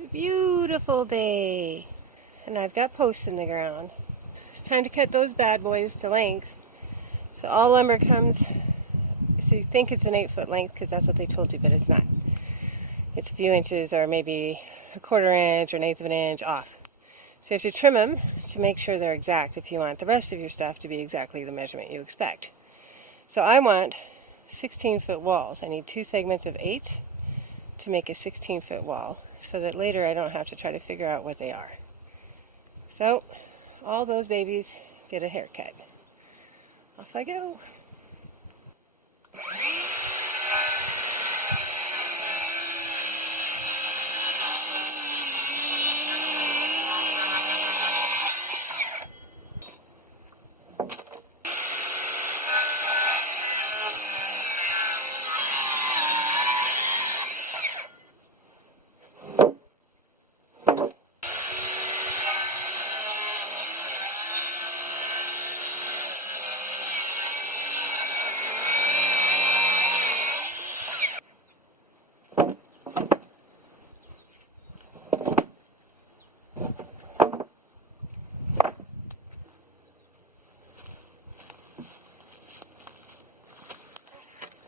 It's a beautiful day, and I've got posts in the ground. It's time to cut those bad boys to length. So all lumber comes, so you think it's an 8-foot length because that's what they told you, but it's not. It's a few inches or maybe a 1/4 inch or 1/8 of an inch off. So you have to trim them to make sure they're exact if you want the rest of your stuff to be exactly the measurement you expect. So I want 16-foot walls. I need 2 segments of 8 to make a 16-foot wall so that later I don't have to try to figure out what they are. So all those babies get a haircut. Off I go.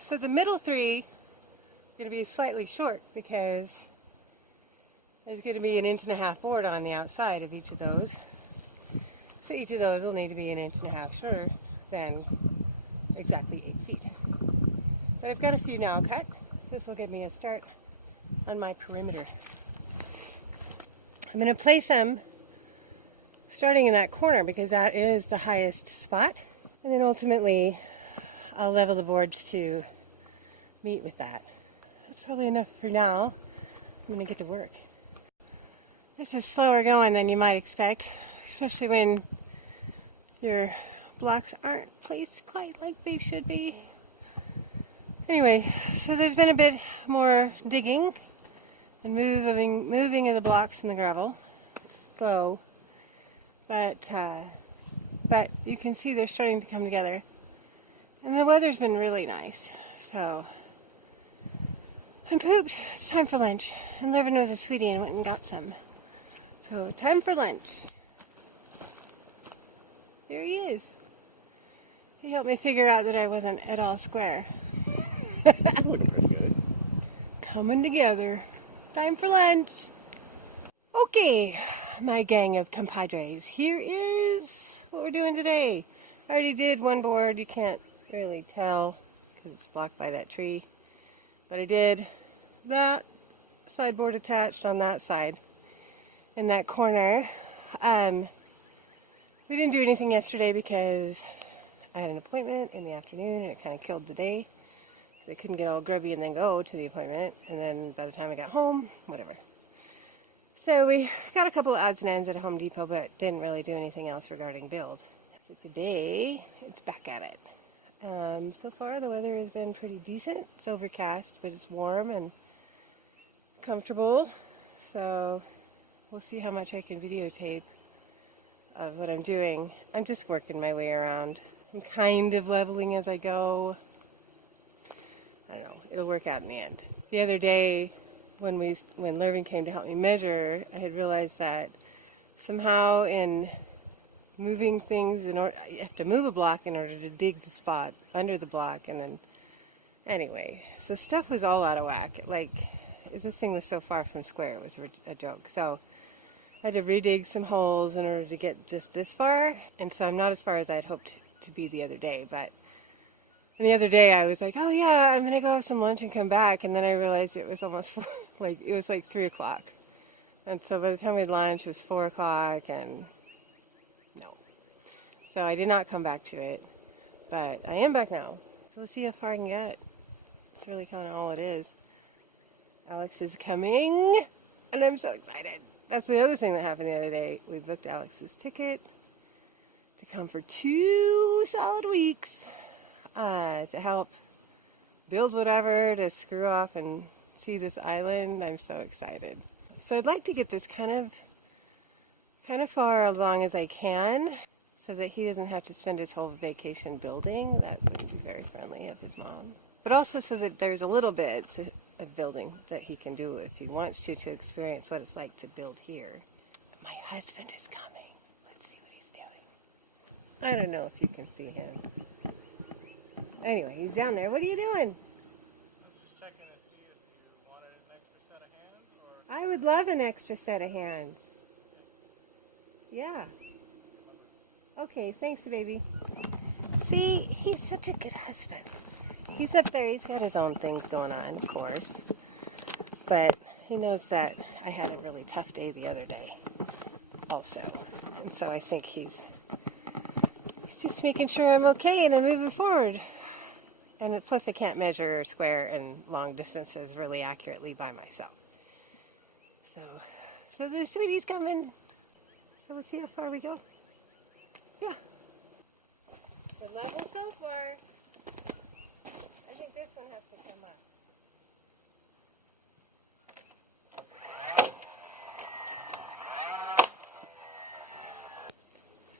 So the middle 3 are going to be slightly short because there's going to be 1.5 inch board on the outside of each of those. So each of those will need to be 1.5 inch shorter than exactly 8 feet. But I've got a few now cut. This will give me a start on my perimeter. I'm going to place them starting in that corner because that is the highest spot. And then ultimately I'll level the boards to meet with that. That's probably enough for now. I'm going to get to work. This is slower going than you might expect, especially when your blocks aren't placed quite like they should be. Anyway, so there's been a bit more digging and moving of the blocks in the gravel. Slow, but you can see they're starting to come together. And the weather's been really nice, so I'm pooped. It's time for lunch. And Levin was a sweetie and went and got some. So time for lunch. There he is. He helped me figure out that I wasn't at all square. It's looking pretty good. Coming together. Time for lunch. Okay, my gang of compadres. Here is what we're doing today. I already did one board. You can't really tell because it's blocked by that tree. But I did that sideboard attached on that side in that corner. We didn't do anything yesterday because I had an appointment in the afternoon and it kind of killed the day. I couldn't get all grubby and then go to the appointment, and then by the time I got home, whatever. So we got a couple of odds and ends at Home Depot, but didn't really do anything else regarding build. So today, it's back at it. So far the weather has been pretty decent. It's overcast, but it's warm and comfortable. So we'll see how much I can videotape of what I'm doing. I'm just working my way around. I'm kind of leveling as I go. I don't know, it'll work out in the end. The other day when Levin came to help me measure, I had realized that somehow in moving things, you have to move a block in order to dig the spot under the block, and then, anyway, so stuff was all out of whack. Like, this thing was so far from square, it was a joke. So I had to redig some holes in order to get just this far, and so I'm not as far as I had hoped to be the other day, but the other day I was like, oh yeah, I'm going to go have some lunch and come back, and then I realized it was almost, it was like 3 o'clock. And so by the time we had lunch, it was 4 o'clock, and no. So I did not come back to it, but I am back now. So let's see how far I can get. It's really kind of all it is. Alex is coming, and I'm so excited. That's the other thing that happened the other day. We booked Alex's ticket to come for 2 solid weeks to help build whatever, to screw off and see this island. I'm so excited. So I'd like to get this kind of far along as I can, so that he doesn't have to spend his whole vacation building. That would be very friendly of his mom. But also so that there's a little bit of building that he can do if he wants to experience what it's like to build here. My husband is coming. Let's see what he's doing. I don't know if you can see him. Anyway, he's down there. What are you doing? I'm just checking to see if you wanted an extra set of hands or... I would love an extra set of hands. Yeah. Okay, thanks, baby. See, he's such a good husband. He's up there. He's got his own things going on, of course. But he knows that I had a really tough day the other day also. And so I think he's just making sure I'm okay and I'm moving forward. And plus I can't measure square and long distances really accurately by myself. So the sweetie's coming. So we'll see how far we go. Yeah. The level so far. I think this one has to come up.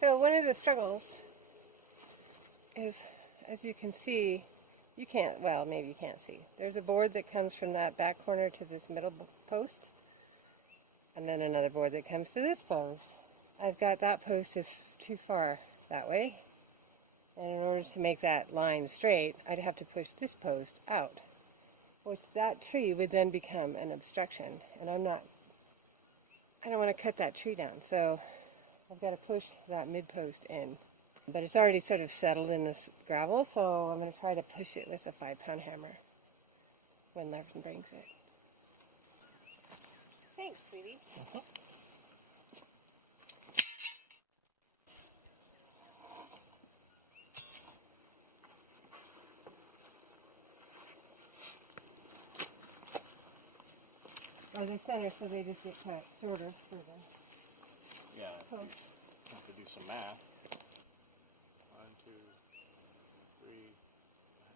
So one of the struggles is, as you can see, you can't, well, maybe you can't see. There's a board that comes from that back corner to this middle post, and then another board that comes to this post. I've got that post is too far that way, and in order to make that line straight, I'd have to push this post out, which that tree would then become an obstruction, and I don't want to cut that tree down, so I've got to push that mid post in. But it's already sort of settled in this gravel, so I'm going to try to push it with a 5-pound hammer when Levin brings it. Thanks, sweetie. Or the center, so they just get cut shorter for the Yeah, post. have to do some math. 1, 2, 3,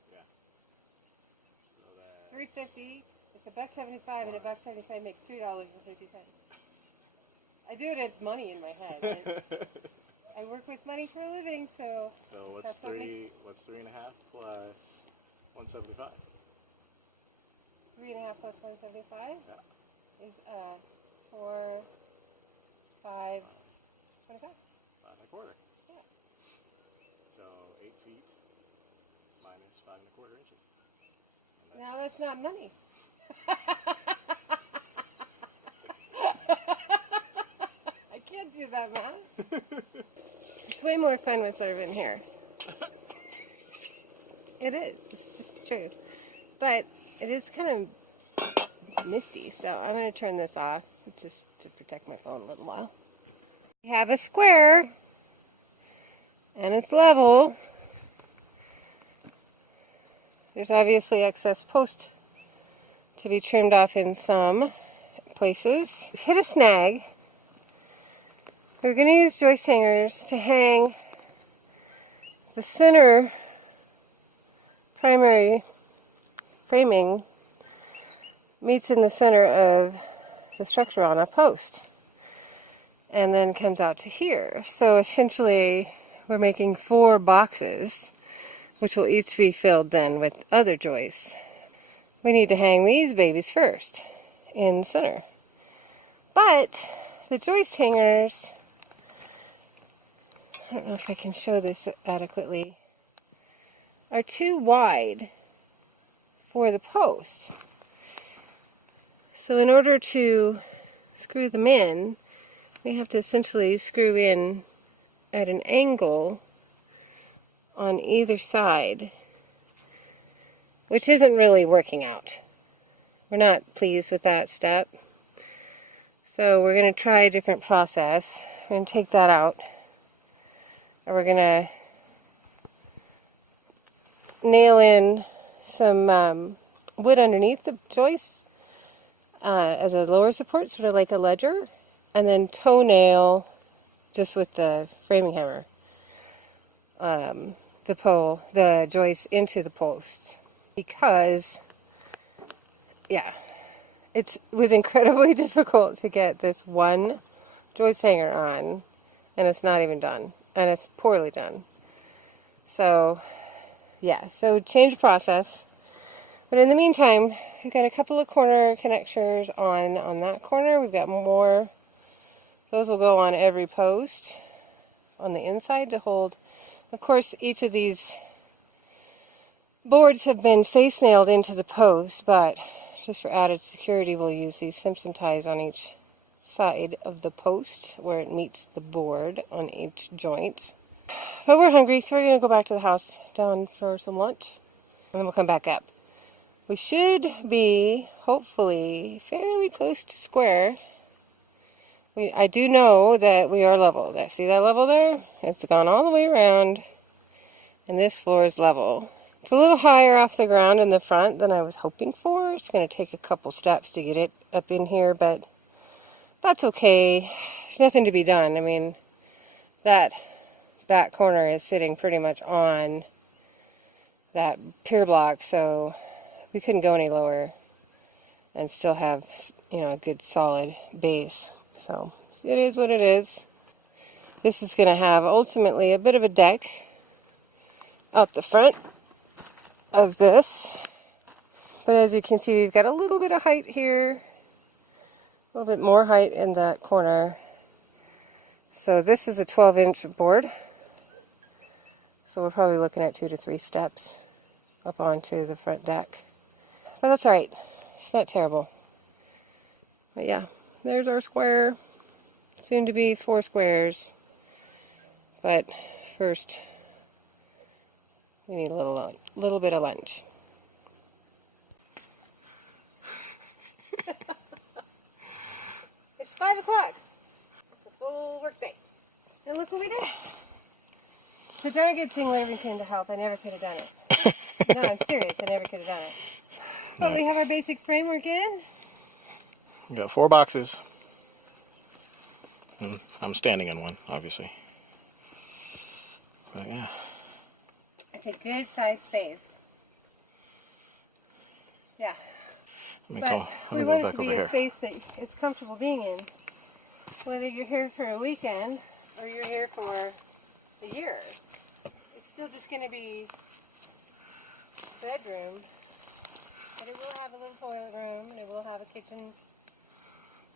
yeah. So that... $3.50. It's $1.75, and $1.75 makes $2.50. I do it as money in my head. I work with money for a living, so. So what's 3.5 plus 175? 3.5 plus 175 Yeah. is 4, 5, 25. 5 1/4. Yeah. So 8 feet minus 5 1/4 inches. And Now that's not money. I can't do that math. It's way more fun with Irvin here. It is. It's just true. But it is kind of misty, so I'm going to turn this off just to protect my phone a little while. We have a square, and it's level. There's obviously excess post to be trimmed off in some places. We've hit a snag. We're going to use joist hangers to hang the center primary framing meets in the center of the structure on a post and then comes out to here. So essentially we're making 4 boxes, which will each be filled then with other joists. We need to hang these babies first in the center. But the joist hangers, I don't know if I can show this adequately, are too wide for the posts. So in order to screw them in, we have to essentially screw in at an angle on either side, which isn't really working out. We're not pleased with that step. So we're going to try a different process. We're going to take that out. And we're going to nail in some wood underneath the joist as a lower support, sort of like a ledger, and then toenail just with the framing hammer the joist into the posts, because it was incredibly difficult to get this one joist hanger on, and it's not even done, and it's poorly done. So change process. But in the meantime, we've got a couple of corner connectors on that corner. We've got more. Those will go on every post on the inside to hold. Of course, each of these boards have been face nailed into the post, but just for added security, we'll use these Simpson ties on each side of the post where it meets the board on each joint. But we're hungry, so we're going to go back to the house down for some lunch, and then we'll come back up. We should be, hopefully, fairly close to square. I do know that we are level. See that level there? It's gone all the way around, and this floor is level. It's a little higher off the ground in the front than I was hoping for. It's going to take a couple steps to get it up in here, but that's okay. There's nothing to be done. I mean, that back corner is sitting pretty much on that pier block, so we couldn't go any lower and still have, a good solid base. So it is what it is. This is going to have ultimately a bit of a deck out the front of this. But as you can see, we've got a little bit of height here, a little bit more height in that corner. So this is a 12-inch board. So we're probably looking at 2 to 3 steps up onto the front deck. But that's all right. It's not terrible. But yeah, there's our square. Soon to be 4 squares. But first, we need a little bit of lunch. It's 5 o'clock. It's a full work day. And look what we did. It's a darn good thing Larry came to help. I never could have done it. No, I'm serious. I never could have done it. But we have our basic framework in. We got 4 boxes. And I'm standing in one, obviously. But yeah. It's a good sized space. Yeah. Let But me we go want it back to be over a here. space that it's comfortable being in. Whether you're here for a weekend or you're here for a year. It's still just going to be a bedroom. But it will have a little toilet room, and it will have a kitchen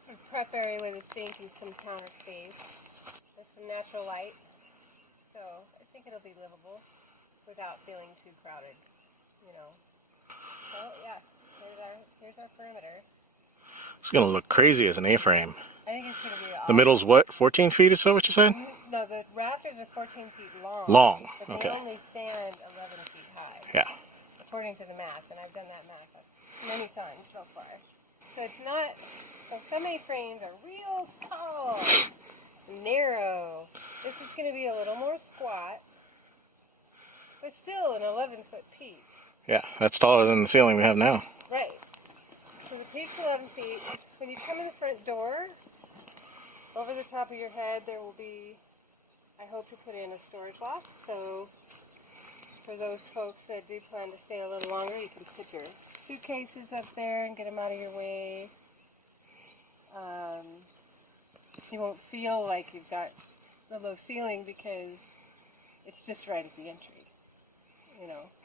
sort of prep area with a sink and some counter space. There's some natural light. So I think it'll be livable without feeling too crowded, So yeah, here's our perimeter. It's going to look crazy as an A-frame. I think it's going to be awesome. The middle's what? 14 feet is that what you said? No, the rafters are 14 feet long. Long, But okay. they only stand 11 feet high. Yeah. According to the math, and I've done that math many times so far. So it's not, so some A-frames are real tall, narrow. This is going to be a little more squat, but still an 11-foot peak. Yeah, that's taller than the ceiling we have now. Right. So the peak's 11 feet. When you come in the front door, over the top of your head there will be, I hope to put in a storage loft. So for those folks that do plan to stay a little longer, you can put your suitcases up there and get them out of your way. You won't feel like you've got the low ceiling because it's just right at the entry,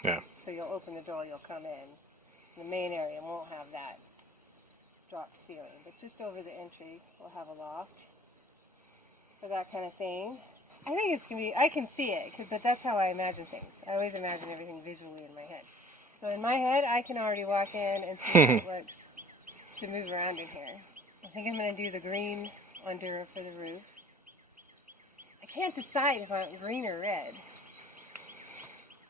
Yeah. So you'll open the door, you'll come in. The main area won't have that drop ceiling, but just over the entry we'll have a loft for that kind of thing. I think it's going to be, I can see it, but that's how I imagine things. I always imagine everything visually in my head. So in my head, I can already walk in and see how it looks to move around in here. I think I'm going to do the green on Dura for the roof. I can't decide if I want green or red.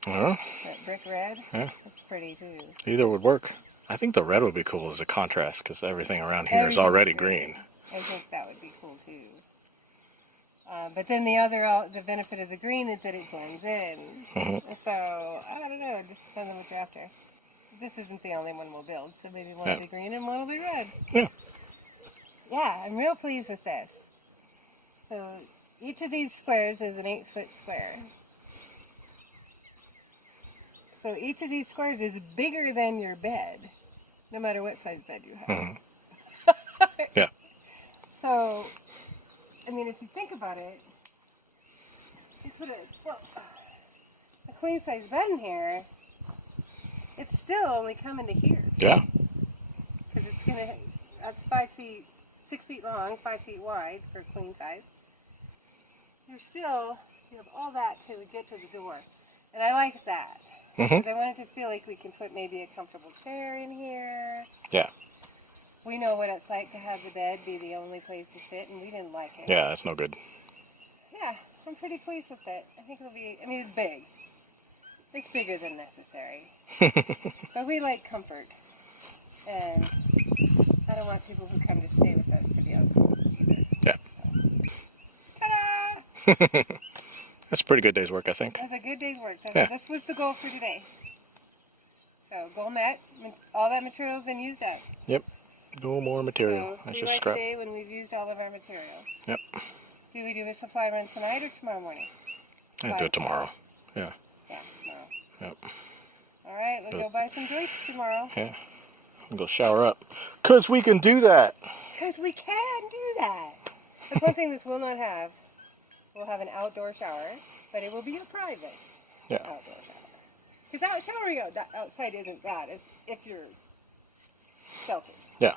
Uh-huh. That brick red? Yeah. That's pretty too. Either would work. I think the red would be cool as a contrast because everything around here is already green. I think that would be cool too. But then the benefit of the green is that it blends in. Mm-hmm. So, I don't know, it just depends on what you're after. This isn't the only one we'll build, so maybe one will be green and one will be red. Yeah. Yeah, I'm real pleased with this. So, each of these squares is an 8-foot square. So each of these squares is bigger than your bed, no matter what size bed you have. Mm-hmm. Yeah. So, I mean, if you think about it, you put a queen size bed in here, it's still only coming to here. Yeah. Because that's 6 feet long, 5 feet wide for queen size. You have all that to get to the door. And I like that. Because I wanted to feel like we can put maybe a comfortable chair in here. Yeah. We know what it's like to have the bed be the only place to sit, and we didn't like it. Yeah, that's no good. Yeah, I'm pretty pleased with it. I think it'll be, it's big. It's bigger than necessary. But we like comfort. And I don't want people who come to stay with us to be uncomfortable either. Yeah. So. Ta-da! That's a pretty good day's work, I think. That's a good day's work. Yeah. This was the goal for today. So, goal met. All that material's been used up. Yep. No more material. So, That's just scrap. day when we've used all of our materials. Yep. Do we do a supply run tonight or tomorrow morning? I'll do it tomorrow. Yeah. Yeah, tomorrow. Yep. All right, we'll go buy some joists tomorrow. Yeah. I'll go shower up. Because we can do that. Because we can do that. That's one thing this will not have. We'll have an outdoor shower, but it will be a private outdoor shower. Because showering outside isn't bad if you're sheltered. Yeah.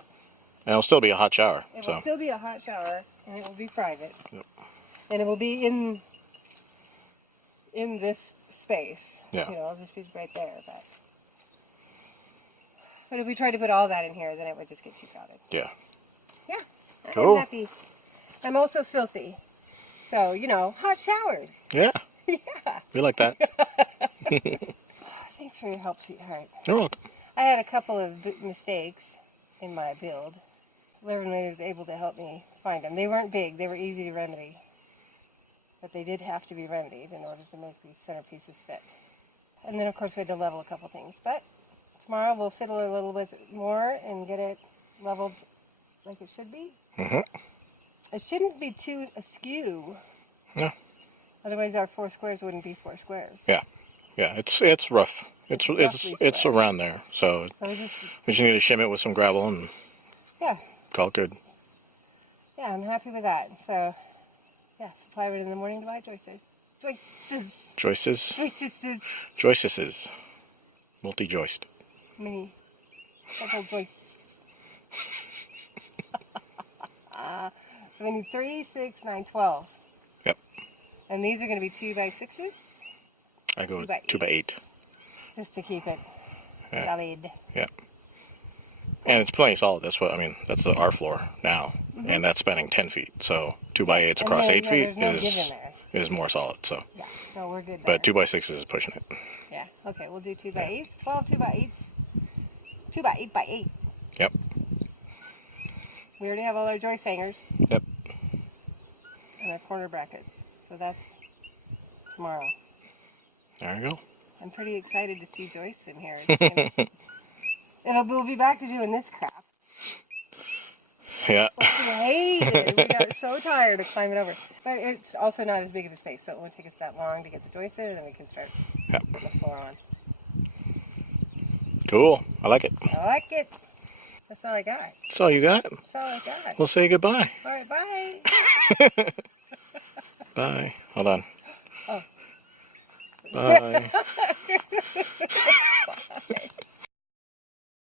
And it'll still be a hot shower. It will So. still be a hot shower, and it will be private. Yep. And it will be in this space. Yeah. It'll just be right there. But if we tried to put all that in here, then it would just get too crowded. Yeah. Yeah. Cool. I'm happy. I'm also filthy. So, hot showers. Yeah. Yeah. We like that. Thanks for your help, sweetheart. You're welcome. I had a couple of mistakes in my build. Laverne was able to help me find them. They weren't big. They were easy to remedy. But they did have to be remedied in order to make these centerpieces fit. And then, of course, we had to level a couple things. But tomorrow we'll fiddle a little bit more and get it leveled like it should be. It shouldn't be too askew. No. Otherwise, our 4 squares wouldn't be 4 squares. Yeah. Yeah. It's rough. It's around there. So we just need to shim it with some gravel and call it good. Yeah, I'm happy with that. So, supply it in the morning to buy joists. Joists. Multi-joist. Mini. Double joists. So we need 3, 6, 9, 12. Yep. And these are going to be 2x6s? I go 2x8. Just to keep it solid. Yeah. And it's plenty solid. That's that's our floor now. And that's spanning 10 feet. So 2x8s across 8 feet is more solid. So. Yeah, no, we're good there. But 2x6s is pushing it. Yeah, okay, we'll do 2x8s, 12 2x8s, 2x8x8. Yep. We already have all our joist hangers. Yep. And our corner brackets. So that's tomorrow. There you go. I'm pretty excited to see joists in here. We'll be back to doing this crap. Yeah. We hated it. We got so tired of climbing over. But it's also not as big of a space, so it won't take us that long to get the joists in, and then we can start putting the floor on. Cool. I like it. I like it. That's all I got. That's all you got? That's all I got. We'll say goodbye. All right, bye. Bye. Hold on. Oh. Bye. Bye.